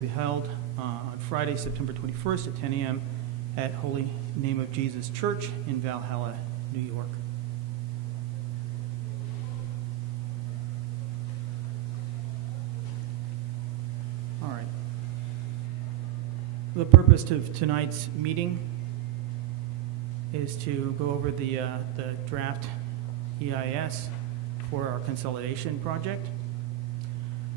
Be held on Friday, September 21st at 10 a.m. at Holy Name of Jesus Church in Valhalla, New York. All right. The purpose of tonight's meeting is to go over the draft EIS for our consolidation project.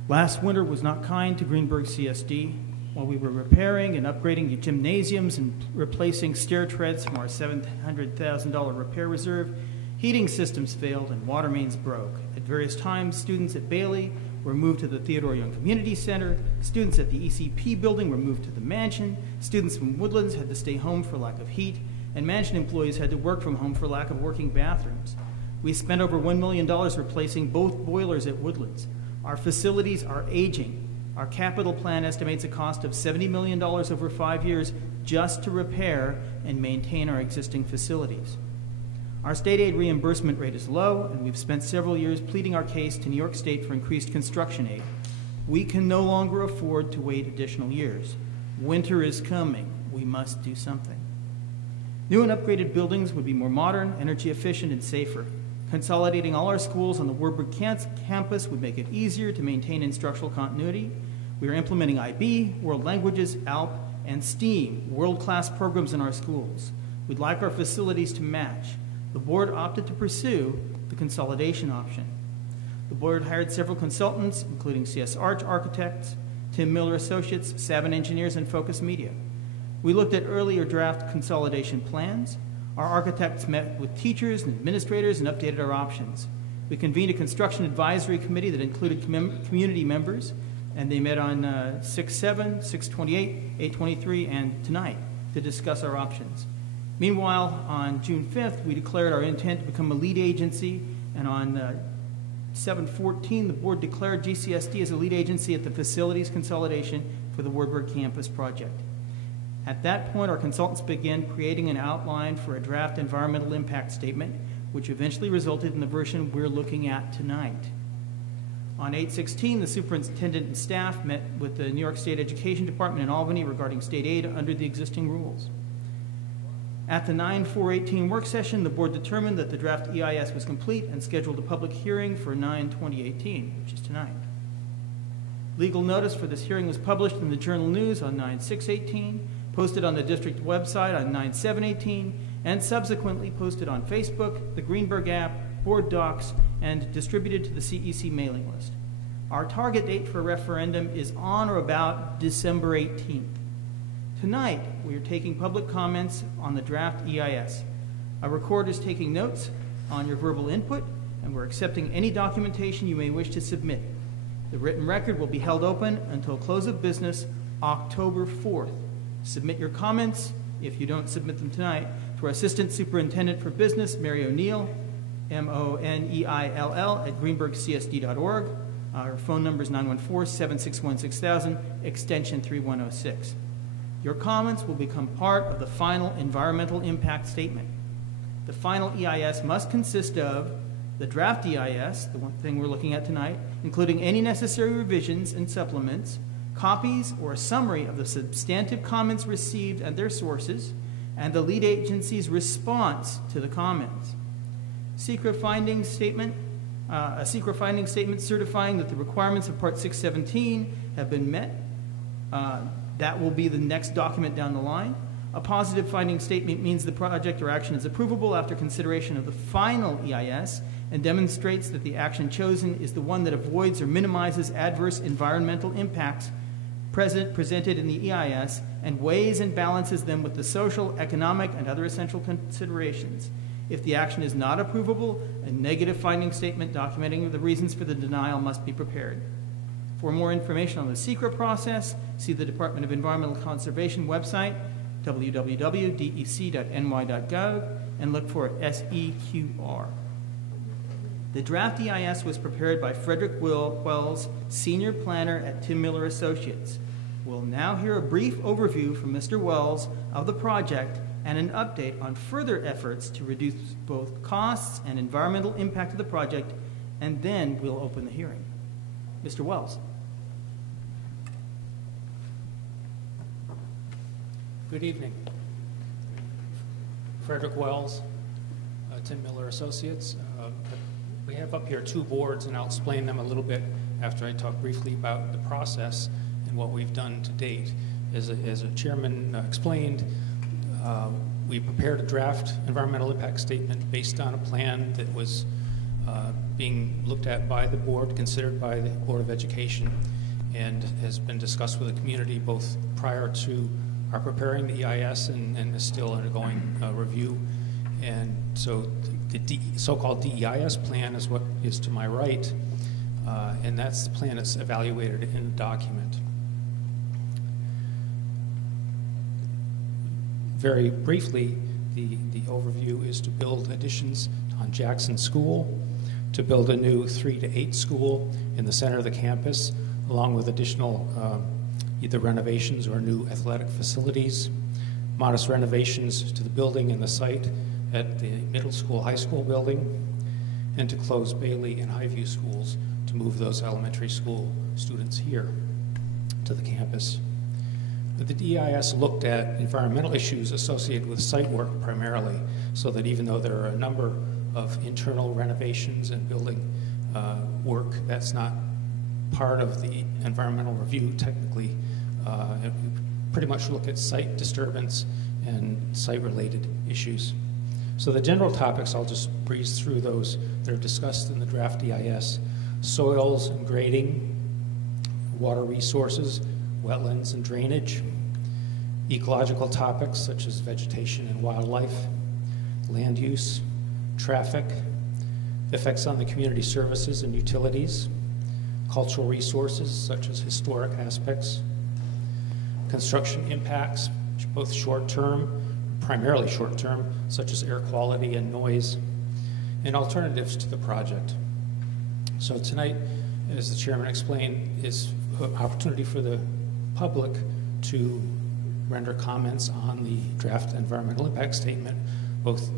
Last winter was not kind to Greenburgh CSD. While we were repairing and upgrading the gymnasiums and replacing stair treads from our $700,000 repair reserve, heating systems failed and water mains broke. At various times, students at Bailey were moved to the Theodore Young Community Center, students at the ECP building were moved to the mansion, students from Woodlands had to stay home for lack of heat, and mansion employees had to work from home for lack of working bathrooms. We spent over $1 million replacing both boilers at Woodlands. Our facilities are aging. Our capital plan estimates a cost of $70 million over 5 years just to repair and maintain our existing facilities. Our state aid reimbursement rate is low, and we've spent several years pleading our case to New York State for increased construction aid. We can no longer afford to wait additional years. Winter is coming. We must do something. New and upgraded buildings would be more modern, energy efficient, and safer. Consolidating all our schools on the Warburg campus would make it easier to maintain instructional continuity. We are implementing IB, World Languages, ALP, and STEAM, world-class programs in our schools. We'd like our facilities to match. The board opted to pursue the consolidation option. The board hired several consultants, including CS Arch Architects, Tim Miller Associates, Savin Engineers, and Focus Media. We looked at earlier draft consolidation plans. Our architects met with teachers and administrators and updated our options. We convened a construction advisory committee that included community members, and they met on 6/7, 6/28, 8/23, and tonight to discuss our options. Meanwhile, on June 5th, we declared our intent to become a lead agency, and on 7/14, the board declared GCSD as a lead agency at the facilities consolidation for the Warburg campus project. At that point, our consultants began creating an outline for a draft environmental impact statement, which eventually resulted in the version we're looking at tonight. On 8/16, the superintendent and staff met with the New York State Education Department in Albany regarding state aid under the existing rules. At the 9/4/18 work session, the board determined that the draft EIS was complete and scheduled a public hearing for 9/20/18, which is tonight. Legal notice for this hearing was published in the Journal News on 9/6/18, posted on the district website on 9/7/18, and subsequently posted on Facebook, the Greenburgh app, board docs, and distributed to the CEC mailing list. Our target date for a referendum is on or about December 18th. Tonight, we are taking public comments on the draft EIS. A recorder is taking notes on your verbal input, and we're accepting any documentation you may wish to submit. The written record will be held open until close of business October 4th. Submit your comments, if you don't submit them tonight, to our Assistant Superintendent for Business, Mary O'Neill, MONEILL, at greenburghcsd.org. Our phone number is 914-761-6000, extension 3106. Your comments will become part of the final environmental impact statement. The final EIS must consist of the draft EIS, the one thing we're looking at tonight, including any necessary revisions and supplements, copies or a summary of the substantive comments received and their sources, and the lead agency's response to the comments. A secret finding statement certifying that the requirements of Part 617 have been met. That will be the next document down the line. A positive finding statement means the project or action is approvable after consideration of the final EIS and demonstrates that the action chosen is the one that avoids or minimizes adverse environmental impacts presented in the EIS and weighs and balances them with the social, economic, and other essential considerations. If the action is not approvable, a negative finding statement documenting the reasons for the denial must be prepared. For more information on the secret process, see the Department of Environmental Conservation website, www.dec.ny.gov, and look for SEQR. The draft EIS was prepared by Frederick Wells, Senior Planner at Tim Miller Associates. We'll now hear a brief overview from Mr. Wells of the project and an update on further efforts to reduce both costs and environmental impact of the project, and then we'll open the hearing. Mr. Wells. Good evening. Frederick Wells, Tim Miller Associates. We have up here 2 boards, and I'll explain them a little bit after I talk briefly about the process and what we've done to date. As a chairman explained, we prepared a draft environmental impact statement based on a plan that was being looked at by the board, considered by the Board of Education, and has been discussed with the community both prior to our preparing the EIS and is still undergoing review. And so the so-called DEIS plan is what is to my right, and that's the plan that's evaluated in the document. Very briefly, the overview is to build additions on Jackson School, to build a new 3 to 8 school in the center of the campus, along with additional either renovations or new athletic facilities, modest renovations to the building and the site at the middle school, high school building, and to close Bailey and Highview schools to move those elementary school students here to the campus. The DEIS looked at environmental issues associated with site work primarily, so that even though there are a number of internal renovations and building work, that's not part of the environmental review technically. It pretty much look at site disturbance and site-related issues. So the general topics, I'll just breeze through those that are discussed in the draft EIS. Soils and grading, water resources, wetlands and drainage, ecological topics such as vegetation and wildlife, land use, traffic, effects on the community services and utilities, cultural resources such as historic aspects, construction impacts, both short-term, primarily short-term, such as air quality and noise, and alternatives to the project. So tonight, as the chairman explained, is an opportunity for the public to render comments on the draft environmental impact statement, both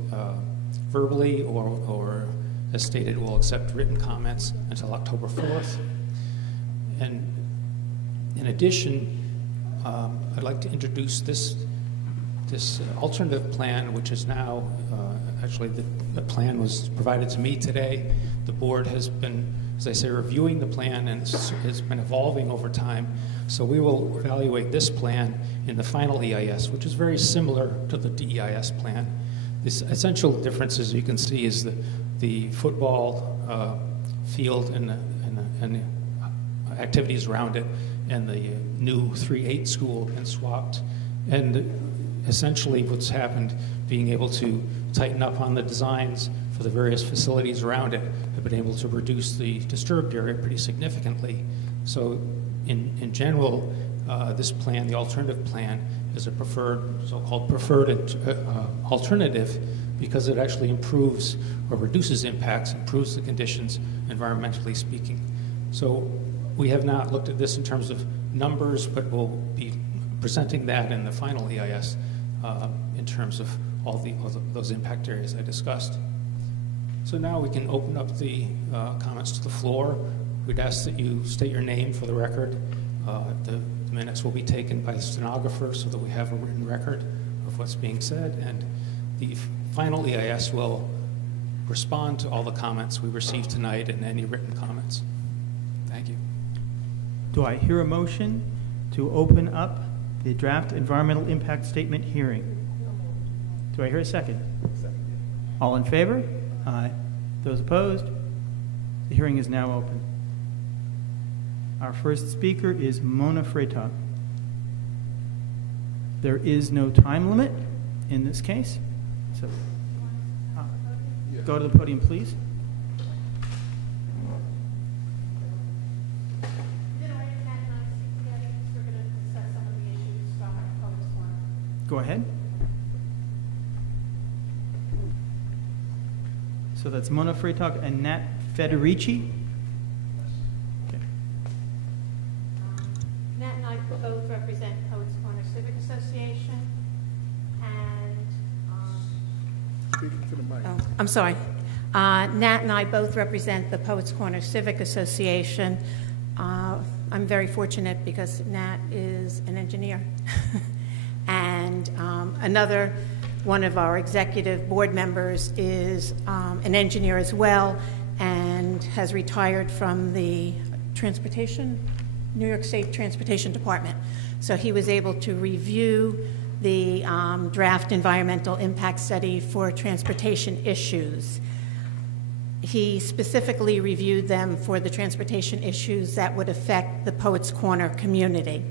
verbally or as stated, we'll accept written comments until October 4th. And in addition, I'd like to introduce this alternative plan, which is now, actually the plan was provided to me today. The board has been, as I say, reviewing the plan, and it's been evolving over time. So we will evaluate this plan in the final EIS, which is very similar to the DEIS plan. The essential differences you can see is the football field and the activities around it, and the new 3-8 school been swapped. And essentially what's happened, being able to tighten up on the designs for the various facilities around it, have been able to reduce the disturbed area pretty significantly. So in general, this plan, the alternative plan, is a so-called preferred alternative, because it actually improves or reduces impacts, improves the conditions, environmentally speaking. So we have not looked at this in terms of numbers, but we'll be presenting that in the final EIS in terms of all those impact areas I discussed. So now we can open up the comments to the floor. We'd ask that you state your name for the record. The minutes will be taken by the stenographer so that we have a written record of what's being said, and the final EIS will respond to all the comments we received tonight and any written comments. Thank you. Do I hear a motion to open up the draft environmental impact statement hearing? Do I hear a second? Second. All in favor? Aye. Those opposed? The hearing is now open. Our first speaker is Mona Freitag. There is no time limit in this case, so go to the podium, please. Go ahead. So that's Mona Freitag and Nat Federici. Okay. Nat and I both represent Poets Corner Civic Association, and Speak to the mic. oh, I'm sorry. Nat and I both represent the Poets Corner Civic Association. I'm very fortunate because Nat is an engineer. And And another one of our executive board members is an engineer as well, and has retired from the New York State Transportation Department. So he was able to review the draft environmental impact study for transportation issues. He specifically reviewed them for the transportation issues that would affect the Poets Corner community.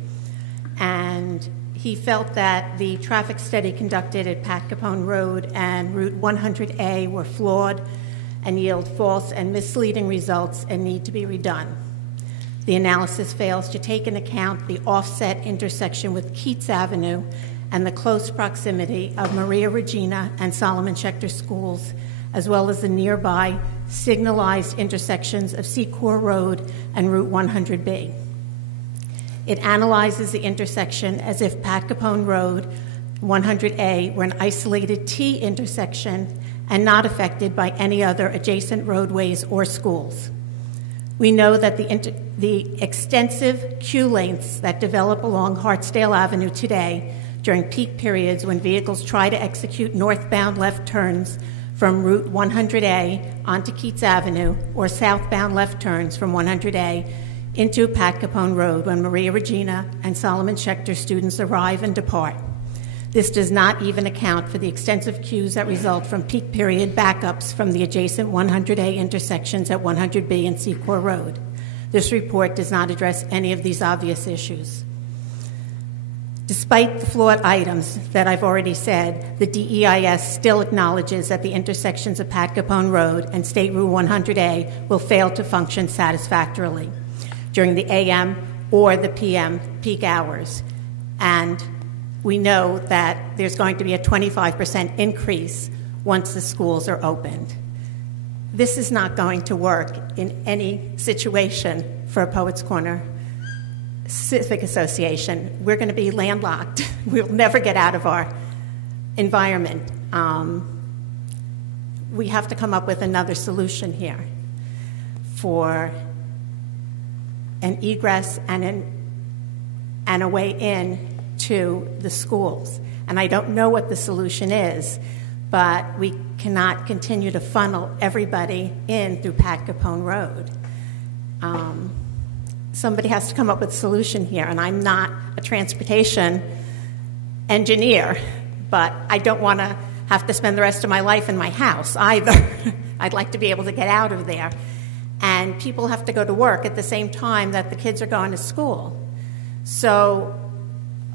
And he felt that the traffic study conducted at Pat Capone Road and Route 100A were flawed and yield false and misleading results and need to be redone. The analysis fails to take into account the offset intersection with Keats Avenue and the close proximity of Maria Regina and Solomon Schechter schools, as well as the nearby signalized intersections of Secor Road and Route 100B. It analyzes the intersection as if Pat Capone Road 100A were an isolated T intersection and not affected by any other adjacent roadways or schools. We know that the extensive queue lengths that develop along Hartsdale Avenue today during peak periods when vehicles try to execute northbound left turns from Route 100A onto Keats Avenue or southbound left turns from 100A into Pat Capone Road when Maria Regina and Solomon Schechter students arrive and depart. This does not even account for the extensive queues that result from peak period backups from the adjacent 100A intersections at 100B and Secor Road. This report does not address any of these obvious issues. Despite the flawed items that I've already said, the DEIS still acknowledges that the intersections of Pat Capone Road and State Route 100A will fail to function satisfactorily during the AM or the PM peak hours. And we know that there's going to be a 25% increase once the schools are opened. This is not going to work in any situation for a Poets Corner Civic Association. We're going to be landlocked. We'll never get out of our environment. We have to come up with another solution here for an egress and a way in to the schools. And I don't know what the solution is, but we cannot continue to funnel everybody in through Pat Capone Road. Somebody has to come up with a solution here, and I'm not a transportation engineer, but I don't want to have to spend the rest of my life in my house either. I'd like to be able to get out of there. And people have to go to work at the same time that the kids are going to school. So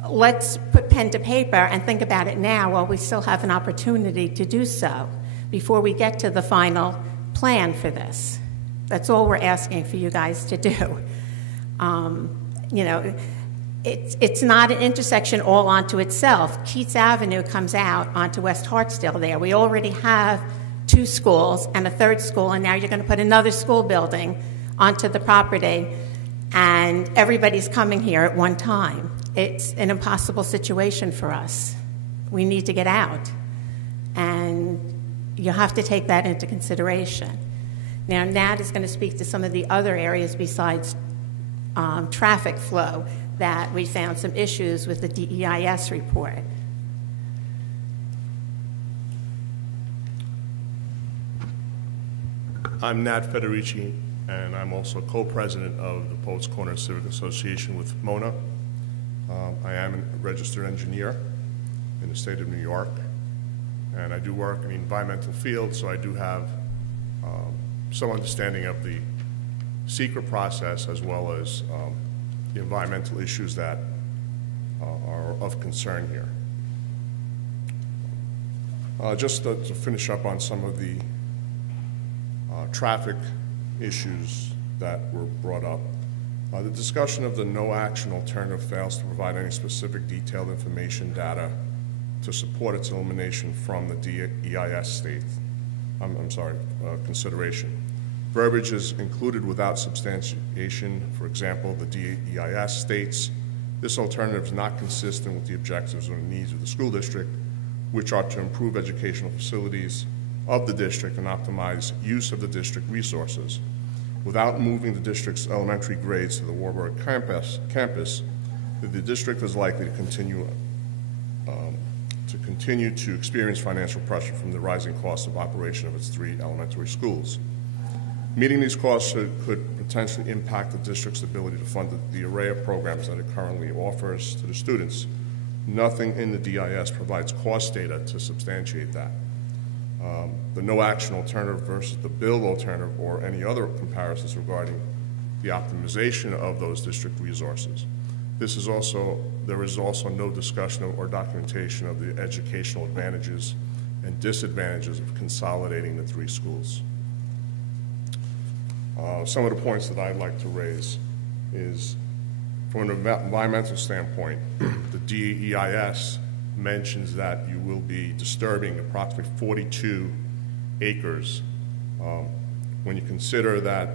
let's put pen to paper and think about it now while we still have an opportunity to do so before we get to the final plan for this. That's all we're asking for you guys to do. It's not an intersection all onto itself. Keats Avenue comes out onto West Hartsdale there. We already have 2 schools and a 3rd school, and now you're going to put another school building onto the property, and everybody's coming here at one time. It's an impossible situation for us. We need to get out, and you have to take that into consideration. Now, Nat is going to speak to some of the other areas besides traffic flow that we found some issues with the DEIS report. I'm Nat Federici, and I'm also co-president of the Poets Corner Civic Association with Mona. I am a registered engineer in the state of New York, and I do work in the environmental field, so I do have some understanding of the secret process as well as the environmental issues that are of concern here. Just to finish up on some of the traffic issues that were brought up. The discussion of the no action alternative fails to provide any specific detailed information data to support its elimination from the DEIS consideration. Verbiage is included without substantiation. For example, the DEIS states, this alternative is not consistent with the objectives or needs of the school district, which are to improve educational facilities of the district and optimize use of the district resources. Without moving the district's elementary grades to the Warburg campus, the district is likely to continue to continue to experience financial pressure from the rising cost of operation of its 3 elementary schools. Meeting these costs could potentially impact the district's ability to fund the array of programs that it currently offers to the students. Nothing in the DIS provides cost data to substantiate that. The no action alternative versus the build alternative or any other comparisons regarding the optimization of those district resources. There is also no discussion or documentation of the educational advantages and disadvantages of consolidating the 3 schools. Some of the points that I'd like to raise is, from an environmental standpoint, the DEIS mentions that you will be disturbing approximately 42 acres. When you consider that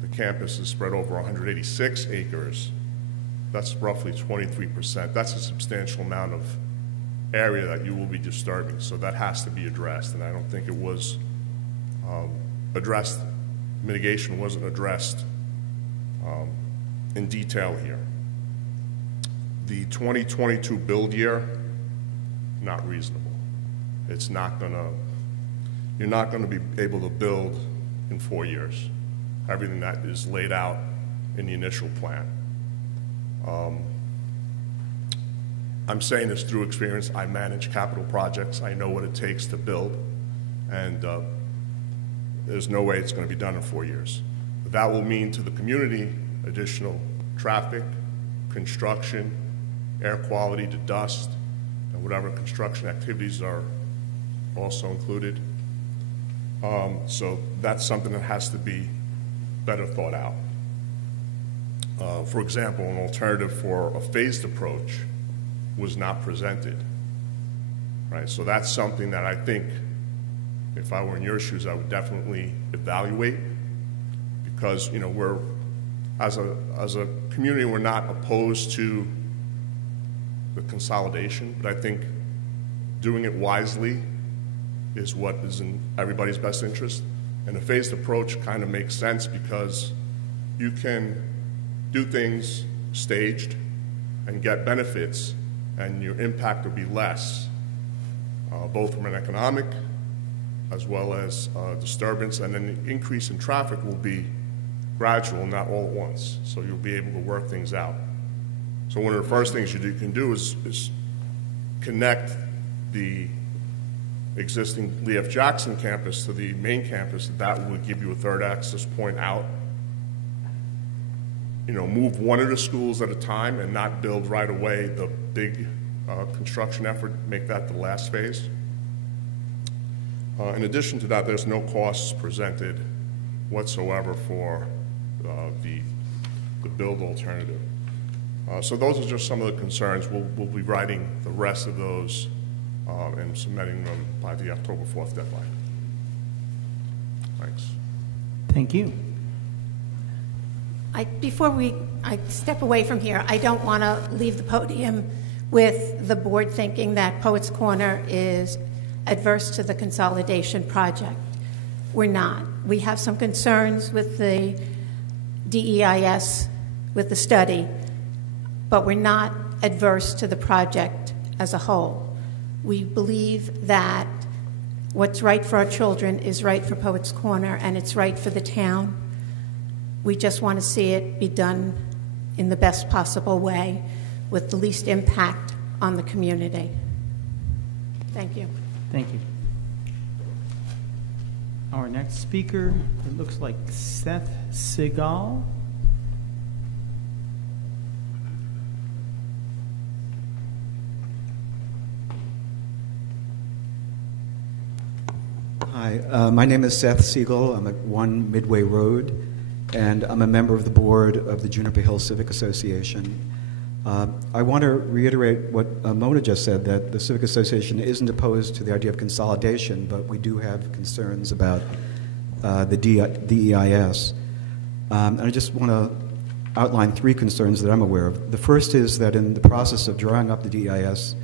the campus is spread over 186 acres, that's roughly 23%. That's a substantial amount of area that you will be disturbing, so that has to be addressed, and I don't think it was addressed. Mitigation wasn't addressed in detail here. The 2022 build year, not reasonable. It's not gonna, you're not gonna be able to build in 4 years. Everything that is laid out in the initial plan. I'm saying this through experience. I manage capital projects. I know what it takes to build, and there's no way it's going to be done in 4 years. But that will mean to the community additional traffic, construction, air quality to dust, and whatever construction activities are also included. So that's something that has to be better thought out. For example, an alternative for a phased approach was not presented, right? So that's something that I think, if I were in your shoes, I would definitely evaluate, because, you know, we're, as a community, we're not opposed to the consolidation, but I think doing it wisely is what is in everybody's best interest. And a phased approach kind of makes sense because you can do things staged and get benefits, and your impact will be less, both from an economic as well as disturbance, and then the increase in traffic will be gradual, not all at once. So you'll be able to work things out. So one of the first things you can do is connect the existing Lee F. Jackson campus to the main campus. That would give you a third access point out. You know, move one of the schools at a time and not build right away the big construction effort, make that the last phase. In addition to that, there's no costs presented whatsoever for the build alternative. So those are just some of the concerns. We'll be writing the rest of those and submitting them by the October 4th deadline. Thanks. Thank you. Before I step away from here, I don't want to leave the podium with the board thinking that Poets Corner is adverse to the consolidation project. We're not. We have some concerns with the DEIS, with the study, but we're not adverse to the project as a whole. We believe that what's right for our children is right for Poets Corner, and it's right for the town. We just want to see it be done in the best possible way with the least impact on the community. Thank you. Thank you. Our next speaker, it looks like Seth Segal. Hi, my name is Seth Siegel. I'm at 1 Midway Road, and I'm a member of the board of the Juniper Hill Civic Association. I want to reiterate what Mona just said, that the Civic Association isn't opposed to the idea of consolidation, but we do have concerns about the DEIS. And I just want to outline 3 concerns that I'm aware of. The first is that in the process of drawing up the DEIS,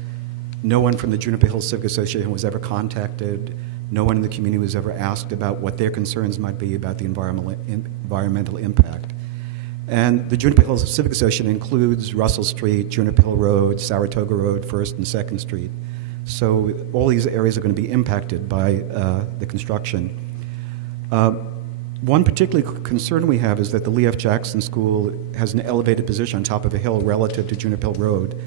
no one from the Juniper Hill Civic Association was ever contacted. No one in the community was ever asked about what their concerns might be about the environmental impact. And the Juniper Hill Civic Association includes Russell Street, Juniper Hill Road, Saratoga Road, 1st and 2nd Street. So all these areas are going to be impacted by the construction. One particular concern we have is that the Lee F. Jackson School has an elevated position on top of a hill relative to Juniper Hill Road.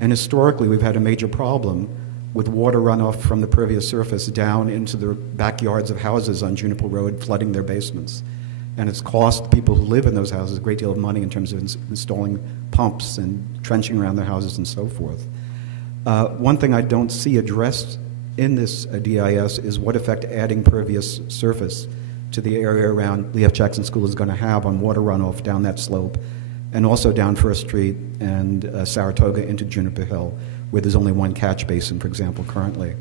And historically, we've had a major problem with water runoff from the pervious surface down into the backyards of houses on Juniper Road, flooding their basements. And it's cost people who live in those houses a great deal of money in terms of installing pumps and trenching around their houses and so forth. One thing I don't see addressed in this DIS is what effect adding pervious surface to the area around Lee F. Jackson School is going to have on water runoff down that slope, and also down 1st Street and Saratoga into Juniper Hill, where there's only one catch basin, for example, currently.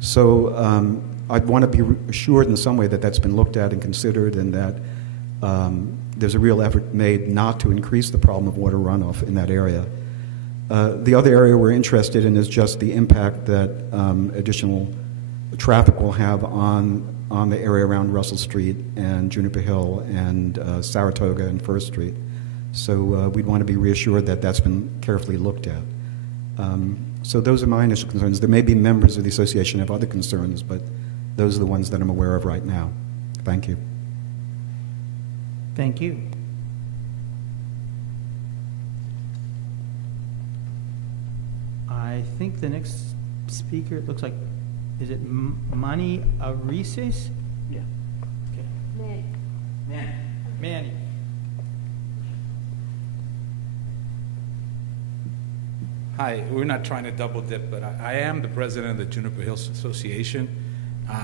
So I'd want to be assured in some way that that's been looked at and considered, and that there's a real effort made not to increase the problem of water runoff in that area. The other area we're interested in is just the impact that additional traffic will have on the area around Russell Street and Juniper Hill and Saratoga and 1st Street. So we'd want to be reassured that that's been carefully looked at. So those are my initial concerns. There may be members of the association who have other concerns, but those are the ones that I'm aware of right now. Thank you. Thank you. I think the next speaker, it looks like, is it Manny Arises? Yeah. Okay. Manny. Hi, we're not trying to double dip, but I am the president of the Juniper Hills Association.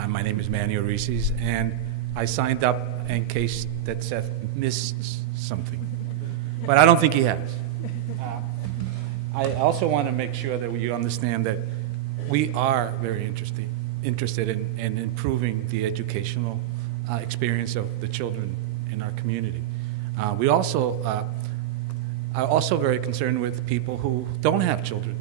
My name is Manny Orices, and I signed up in case that Seth missed something, but I don't think he has. I also want to make sure that you understand that we are very interested in improving the educational experience of the children in our community. We also are also very concerned with people who don't have children,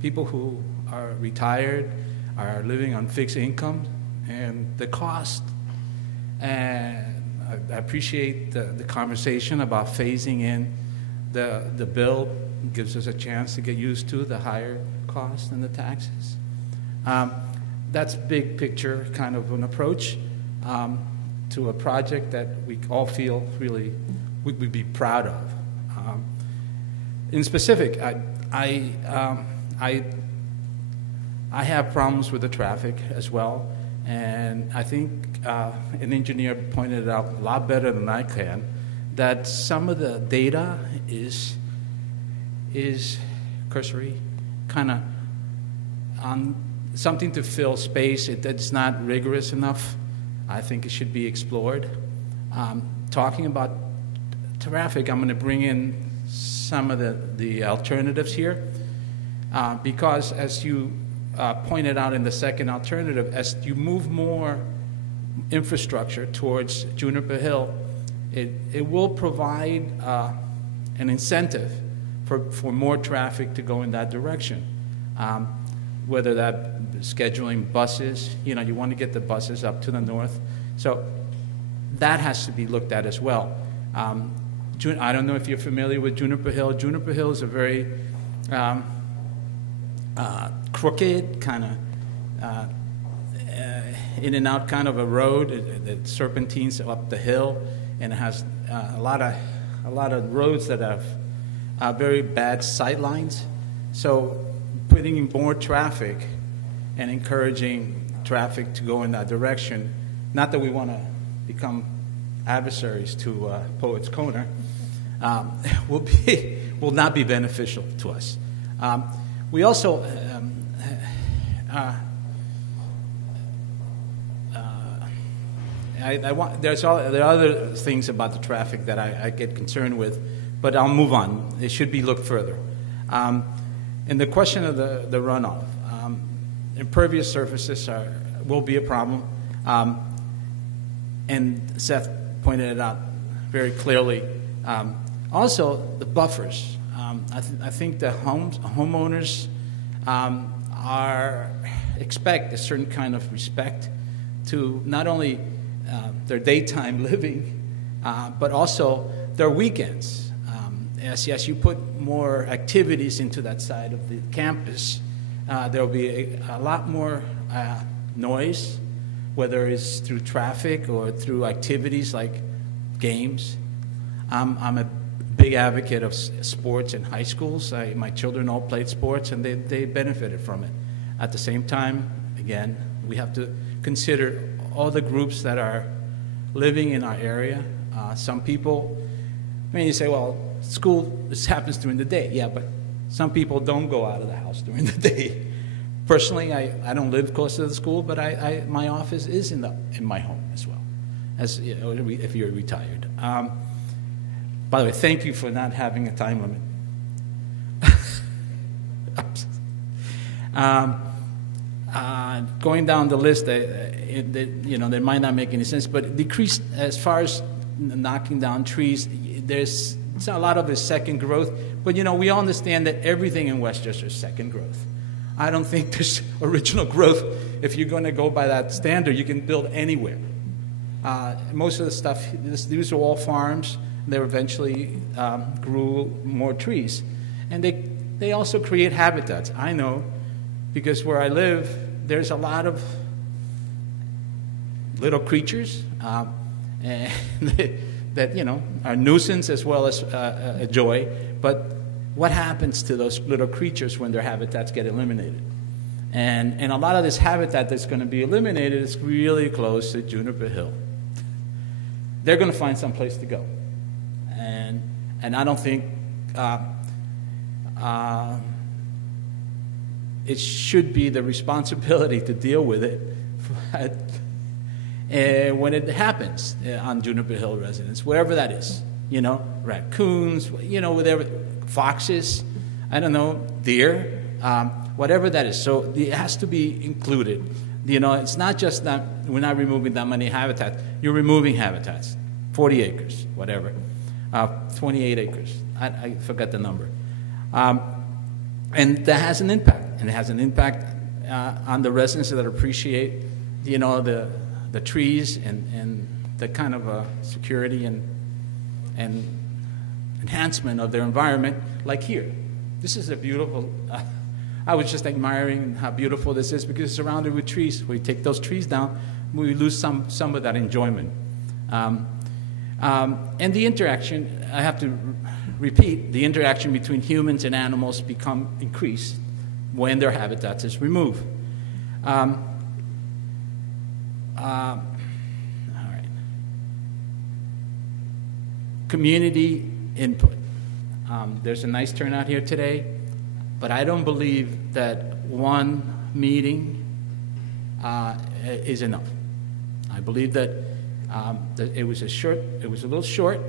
people who are retired, are living on fixed income, and the cost. And I appreciate the conversation about phasing in the bill. Gives us a chance to get used to the higher cost and the taxes. That's big picture kind of an approach to a project that we all feel really we'd be proud of. In specific, I have problems with the traffic as well, and I think an engineer pointed it out a lot better than I can that some of the data is cursory, kind of on something to fill space. It's not rigorous enough. I think it should be explored. Talking about traffic, I'm going to bring in some of the alternatives here because as you pointed out in the second alternative, as you move more infrastructure towards Juniper Hill, it will provide an incentive for more traffic to go in that direction. Whether that scheduling buses, you want to get the buses up to the north. So that has to be looked at as well. I don't know if you're familiar with Juniper Hill. Juniper Hill is a very crooked, kind of in and out kind of a road that serpentines up the hill, and it has a lot of roads that have very bad sight lines. So putting in more traffic and encouraging traffic to go in that direction, not that we want to become adversaries to Poets Corner, will not be beneficial to us. We also there are other things about the traffic that I get concerned with, but I'll move on. It should be looked further. And the question of the runoff, impervious surfaces will be a problem, and Seth pointed it out very clearly. Also, the buffers. I think the homeowners expect a certain kind of respect to not only their daytime living, but also their weekends. as you put more activities into that side of the campus, there will be a lot more noise, whether it's through traffic or through activities like games. I'm a big advocate of sports in high schools. My children all played sports, and they benefited from it. At the same time, again, we have to consider all the groups that are living in our area. Some people, you say, well, school, this happens during the day. Yeah, but some people don't go out of the house during the day. Personally, I don't live close to the school, but my office is in my home as well, as you know, if you're retired. By the way, thank you for not having a time limit. Going down the list, they might not make any sense, but decrease as far as knocking down trees. There's a lot of it second growth, but we all understand that everything in Westchester is second growth. I don't think there's original growth. If you're going to go by that standard, you can build anywhere. Most of the stuff, these are all farms. They eventually grew more trees. And they also create habitats. I know, because where I live, there's a lot of little creatures that are a nuisance as well as a joy. But what happens to those little creatures when their habitats get eliminated? And a lot of this habitat that's going to be eliminated is really close to Juniper Hill. They're going to find some place to go. And I don't think it should be the responsibility to deal with it when it happens on Juniper Hill residents, wherever that is. Raccoons, whatever, foxes, I don't know, deer, whatever that is. So it has to be included. It's not just that we're not removing that many habitats. You're removing habitats, 40 acres, whatever, 28 acres. I forgot the number. And that has an impact. And it has an impact on the residents that appreciate, the trees and the kind of security and enhancement of their environment, like here. This is a beautiful, I was just admiring how beautiful this is because it's surrounded with trees. We take those trees down, we lose some of that enjoyment. And the interaction, I have to repeat, the interaction between humans and animals become increased when their habitat is removed. All right. Community input. There's a nice turnout here today, but I don't believe that one meeting is enough. I believe that it was a little short.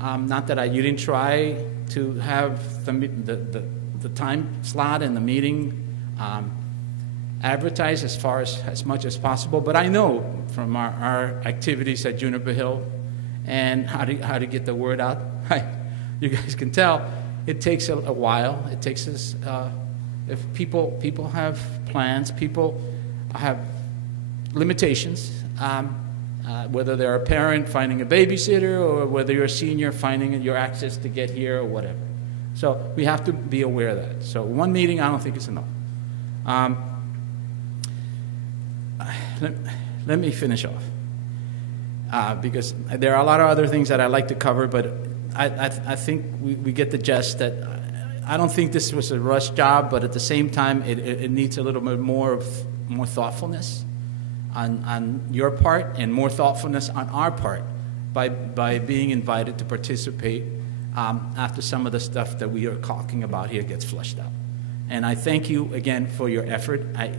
Not that you didn't try to have the time slot and the meeting advertised as much as possible, but I know from our activities at Juniper Hill and how to get the word out. You guys can tell it takes a while. It takes us. If people have plans, people have limitations. Whether they're a parent finding a babysitter, or whether you're a senior finding your access to get here, or whatever. So we have to be aware of that. So one meeting, I don't think is enough. Let me finish off because there are a lot of other things that I'd like to cover, but I think we get the gist that I don't think this was a rush job, but at the same time, it needs a little bit more thoughtfulness on your part and more thoughtfulness on our part by being invited to participate after some of the stuff that we are talking about here gets flushed out. And I thank you again for your effort. I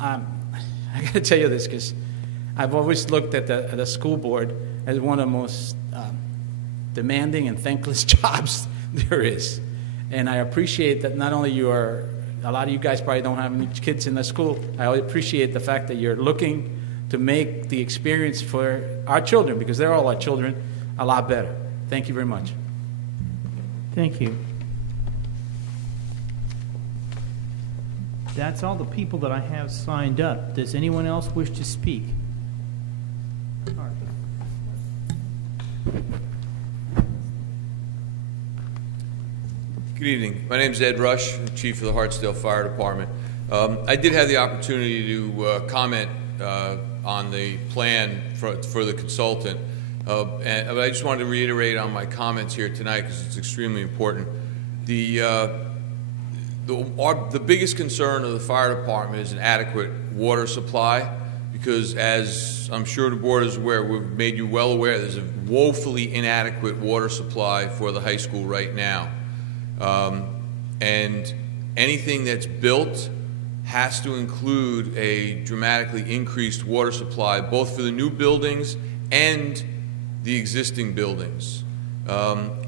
got to tell you this because I've always looked at the school board as one of the most demanding and thankless jobs there is. And I appreciate that not only a lot of you guys probably don't have any kids in the school. I appreciate the fact that you're looking to make the experience for our children, because they're all our children, a lot better. Thank you very much. Thank you. That's all the people that I have signed up. Does anyone else wish to speak? All right. Good evening. My name is Ed Rush, Chief of the Hartsdale Fire Department. I did have the opportunity to comment on the plan for the consultant, but I just wanted to reiterate on my comments here tonight because it's extremely important. The biggest concern of the fire department is an adequate water supply, because as I'm sure the board is aware, we've made you well aware there's a woefully inadequate water supply for the high school right now. And anything that's built has to include a dramatically increased water supply, both for the new buildings and the existing buildings.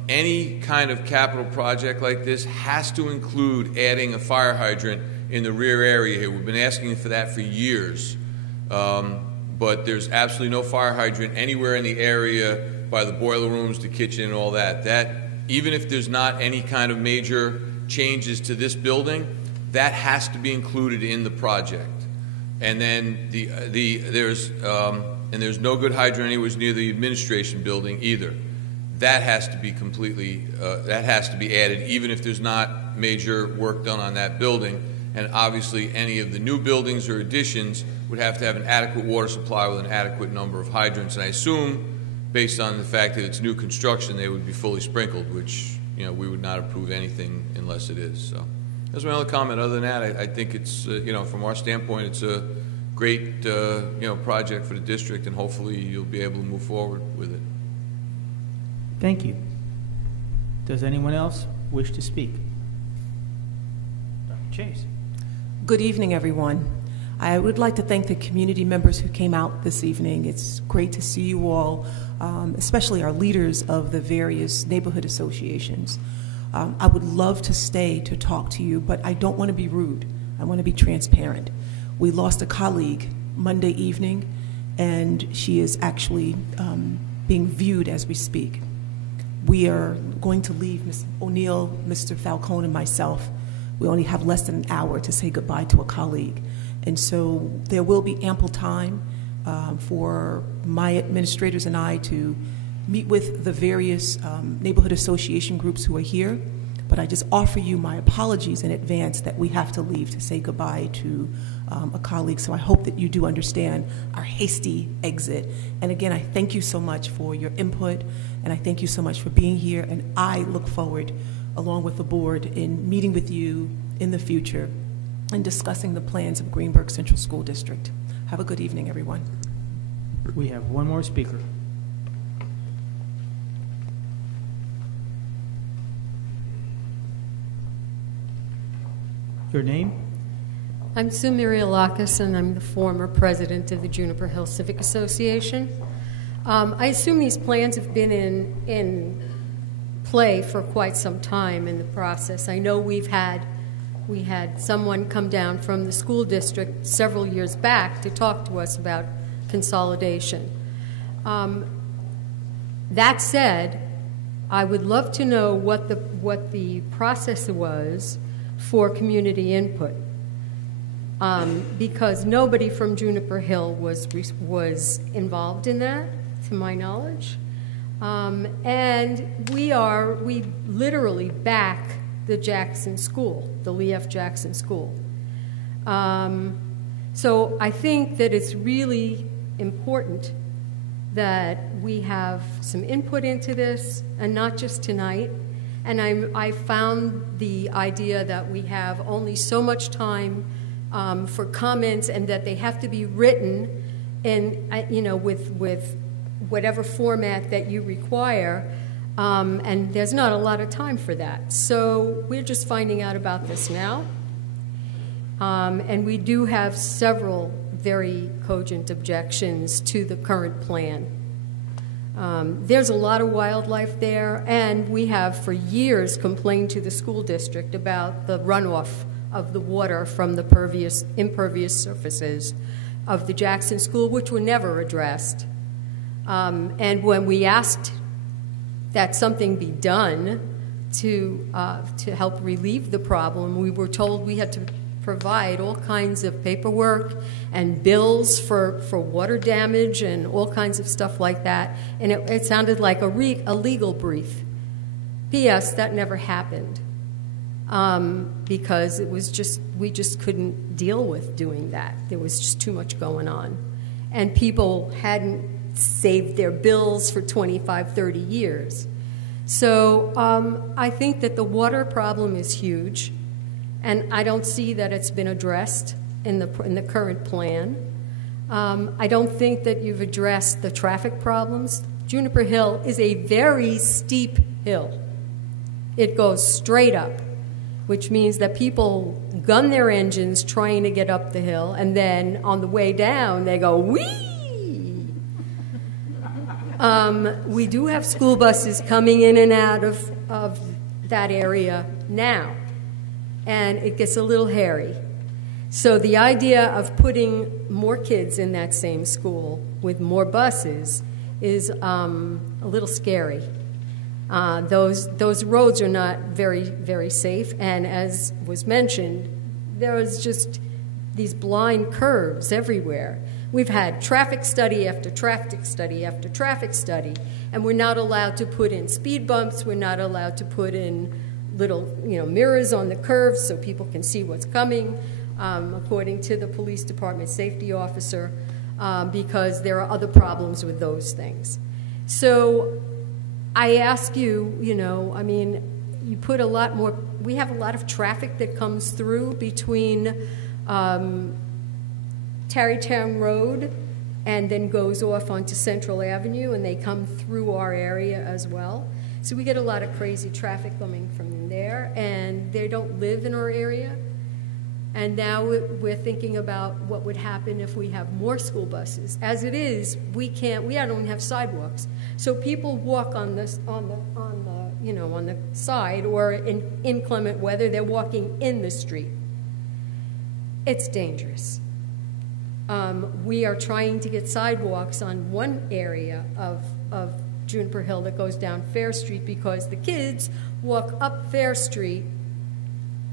Any kind of capital project like this has to include adding a fire hydrant in the rear area here. We've been asking for that for years, but there's absolutely no fire hydrant anywhere in the area by the boiler rooms, the kitchen, and all that. Even if there's not any kind of major changes to this building, that has to be included in the project. And then there's no good hydrant anywhere near the administration building either. That has to be completely added, even if there's not major work done on that building. And obviously, any of the new buildings or additions would have to have an adequate water supply with an adequate number of hydrants. And I assume, based on the fact that it's new construction, they would be fully sprinkled, which, you know, we would not approve anything unless it is. So that's my only comment. Other than that, I think it's, you know, from our standpoint, it's a great, you know, project for the district, and hopefully you'll be able to move forward with it. Thank you. Does anyone else wish to speak? Dr. Chase. Good evening, everyone. I would like to thank the community members who came out this evening. It's great to see you all, especially our leaders of the various neighborhood associations. I would love to stay to talk to you, but I don't want to be rude. I want to be transparent. We lost a colleague Monday evening, and she is actually being viewed as we speak. We are going to leave Ms. O'Neill, Mr. Falcone, and myself. We only have less than an hour to say goodbye to a colleague. And so there will be ample time for my administrators and I to meet with the various neighborhood association groups who are here. But I just offer you my apologies in advance that we have to leave to say goodbye to a colleague. So I hope that you do understand our hasty exit. And again, I thank you so much for your input, and I thank you so much for being here. And I look forward, along with the board, in meeting with you in the future and discussing the plans of Greenburgh Central School District. Have a good evening, everyone. We have one more speaker. Your name? I'm Sue Mirialakis, and I'm the former president of the Juniper Hill Civic Association. I assume these plans have been in play for quite some time in the process. I know we had someone come down from the school district several years back to talk to us about consolidation. That said, I would love to know what the process was for community input, because nobody from Juniper Hill was involved in that, to my knowledge, and we literally back the Jackson School, the Lee F. Jackson School. So I think that it's really important that we have some input into this, and not just tonight. And I found the idea that we have only so much time for comments, and that they have to be written in, you know, with whatever format that you require. And there's not a lot of time for that. So we're just finding out about this now. And we do have several very cogent objections to the current plan. There's a lot of wildlife there, and we have for years complained to the school district about the runoff of the water from the impervious surfaces of the Jackson School, which were never addressed. And when we asked that something be done to help relieve the problem, we were told we had to provide all kinds of paperwork and bills for water damage and all kinds of stuff like that. And it sounded like a legal brief. P.S. That never happened. because we just couldn't deal with doing that. There was just too much going on. And people hadn't saved their bills for 25, 30 years. So I think that the water problem is huge, and I don't see that it's been addressed in the current plan. I don't think that you've addressed the traffic problems. Juniper Hill is a very steep hill. It goes straight up, which means that people gun their engines trying to get up the hill, and then on the way down, they go, whee! We do have school buses coming in and out of that area now, and it gets a little hairy. So the idea of putting more kids in that same school with more buses is a little scary. Those roads are not very, very safe, and as was mentioned, there is just these blind curves everywhere. We've had traffic study after traffic study after traffic study, and we're not allowed to put in speed bumps. We're not allowed to put in little, mirrors on the curves so people can see what's coming, according to the police department safety officer, because there are other problems with those things. So I ask you, you put a lot more, we have a lot of traffic that comes through between Tarrytown Road and then goes off onto Central Avenue, and they come through our area as well. So we get a lot of crazy traffic coming from there, and they don't live in our area. And now we're thinking about what would happen if we have more school buses. As it is, we don't have sidewalks. So people walk on the side, or in inclement weather, they're walking in the street. It's dangerous. We are trying to get sidewalks on one area of Juniper Hill that goes down Fair Street, because the kids walk up Fair Street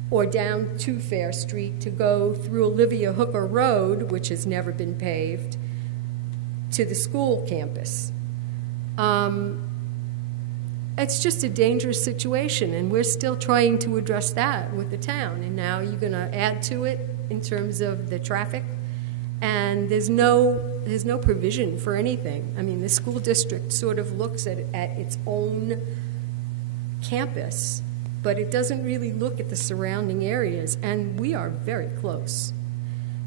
or down to Fair Street to go through Olivia Hooker Road, which has never been paved, to the school campus. It's just a dangerous situation, and we're still trying to address that with the town. And now you're going to add to it in terms of the traffic, and there's no provision for anything. I mean, the school district sort of looks at its own campus, but it doesn't really look at the surrounding areas, and we are very close.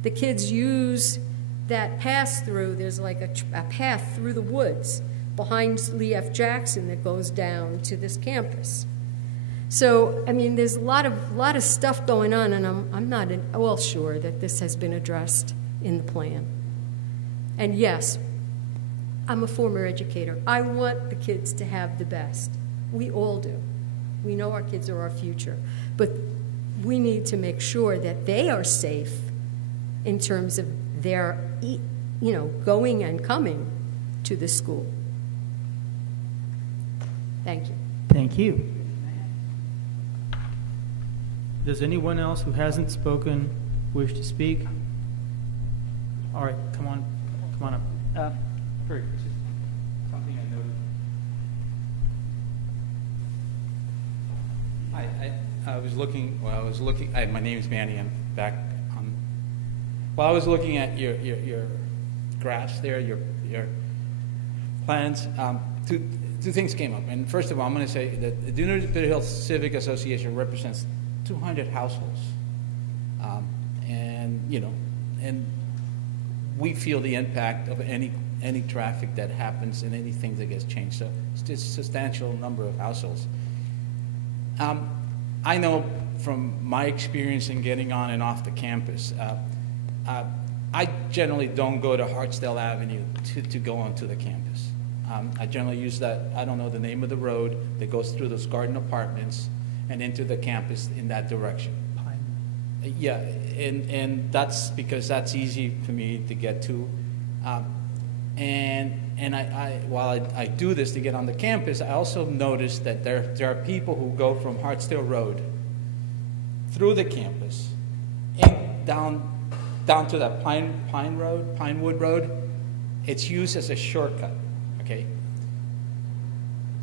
The kids use that pass-through. There's like a path through the woods behind Lee F. Jackson that goes down to this campus. So, I mean, there's a lot of stuff going on, and I'm not at all sure that this has been addressed in the plan. And yes, I'm a former educator. I want the kids to have the best. We all do. We know our kids are our future. But we need to make sure that they are safe in terms of their, going and coming to the school. Thank you. Thank you. Does anyone else who hasn't spoken wish to speak? All right, come on up. Kurt, this is something I noticed. My name is Manny. I'm back on. While I was looking at your graphs there, your plans, two things came up. And first of all, I'm going to say that the Juniper Hill Civic Association represents 200 households, and we feel the impact of any traffic that happens and anything that gets changed. So it's just a substantial number of households. I know from my experience in getting on and off the campus, I generally don't go to Hartsdale Avenue to go onto the campus. I generally use that, I don't know the name of the road that goes through those garden apartments and into the campus in that direction. Yeah, and that's because that's easy for me to get to. And while I do this to get on the campus, I also notice that there are people who go from Hartsdale Road through the campus and down to that Pinewood Road. It's used as a shortcut, okay?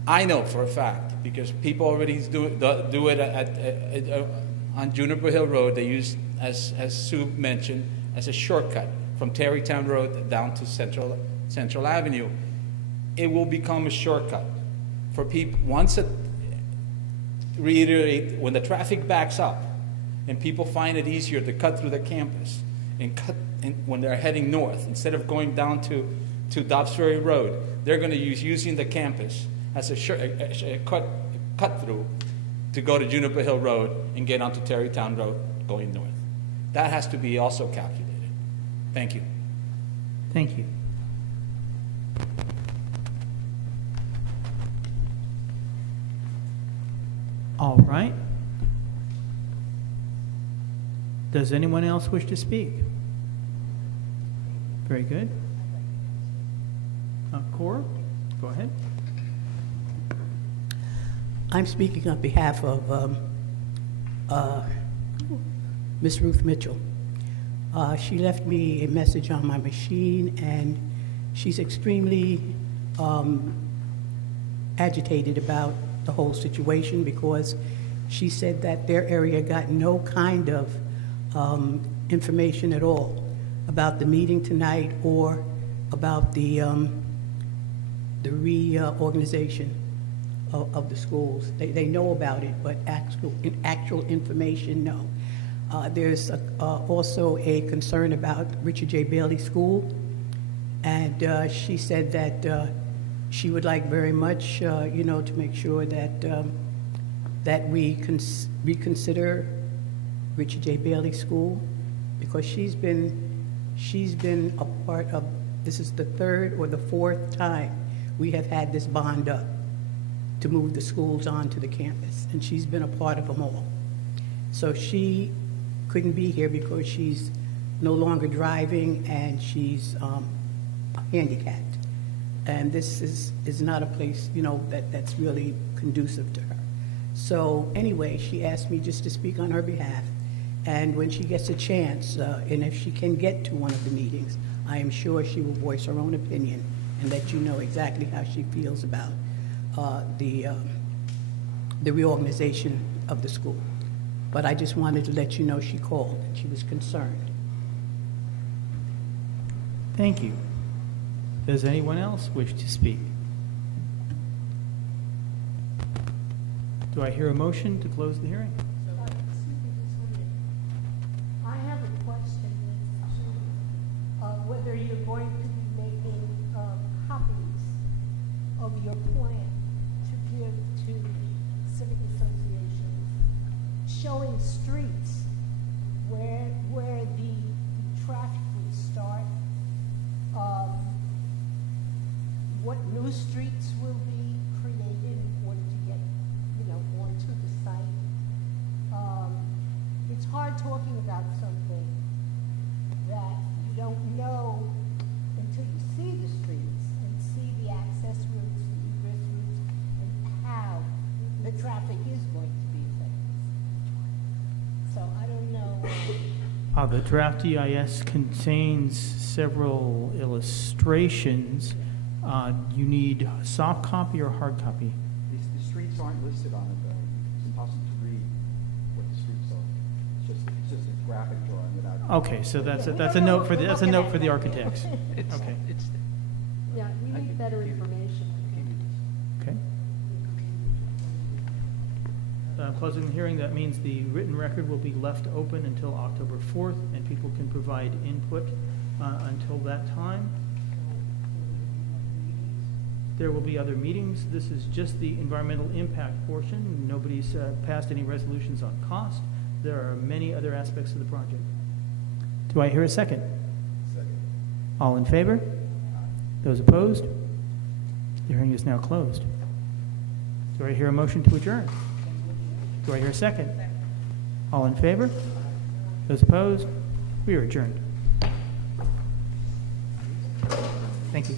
I know for a fact, because people already do it on Juniper Hill Road. They use, as Sue mentioned, as a shortcut from Tarrytown Road down to Central Avenue. It will become a shortcut for people. Reiterate, when the traffic backs up and people find it easier to cut through the campus when they're heading north, instead of going down to Dobbs Ferry Road, they're going to use using the campus as a cut through to go to Juniper Hill Road and get onto Tarrytown Road going north. That has to be also calculated. Thank you. Thank you. All right. Does anyone else wish to speak? Very good. Cora, go ahead. I'm speaking on behalf of Ms. Ruth Mitchell. She left me a message on my machine, and she's extremely agitated about the whole situation because she said that their area got no kind of information at all about the meeting tonight or about the reorganization of the schools. They know about it, but actual information, no. There's also a concern about Richard J. Bailey School, and she said that she would like very much, to make sure that we reconsider Richard J. Bailey School, because she's been a part of. This is the third or the fourth time we have had this bond up to move the schools onto the campus, and she's been a part of them all. So she couldn't be here because she's no longer driving and she's handicapped. And this is not a place, that's really conducive to her. So anyway, she asked me just to speak on her behalf. And when she gets a chance, and if she can get to one of the meetings, I am sure she will voice her own opinion and let you know exactly how she feels about the reorganization of the school. But I just wanted to let you know she called and she was concerned. Thank you. Does anyone else wish to speak? Do I hear a motion to close the hearing? I have a question as to whether you're going to be making copies of your plan to give to the civic association, showing streets where the traffic would start, what new streets will be created in order to get, onto the site. It's hard talking about something that you don't know until you see the streets and see the access routes, the egress routes, and how the traffic is going to be affected. So I don't know. The draft EIS contains several illustrations. You need a soft copy or hard copy? The streets aren't listed on it, though. It's impossible to read what the streets are. It's just a graphic drawing without. Okay, so that's a note for the architects. Okay. Yeah, we need better information. Okay. Closing the hearing, that means the written record will be left open until October 4th, and people can provide input until that time. There will be other meetings. This is just the environmental impact portion. Nobody's passed any resolutions on cost. There are many other aspects of the project. Do I hear a second? Second. All in favor? Those opposed? The hearing is now closed. Do I hear a motion to adjourn? Do I hear a second? All in favor? Those opposed? We are adjourned. Thank you.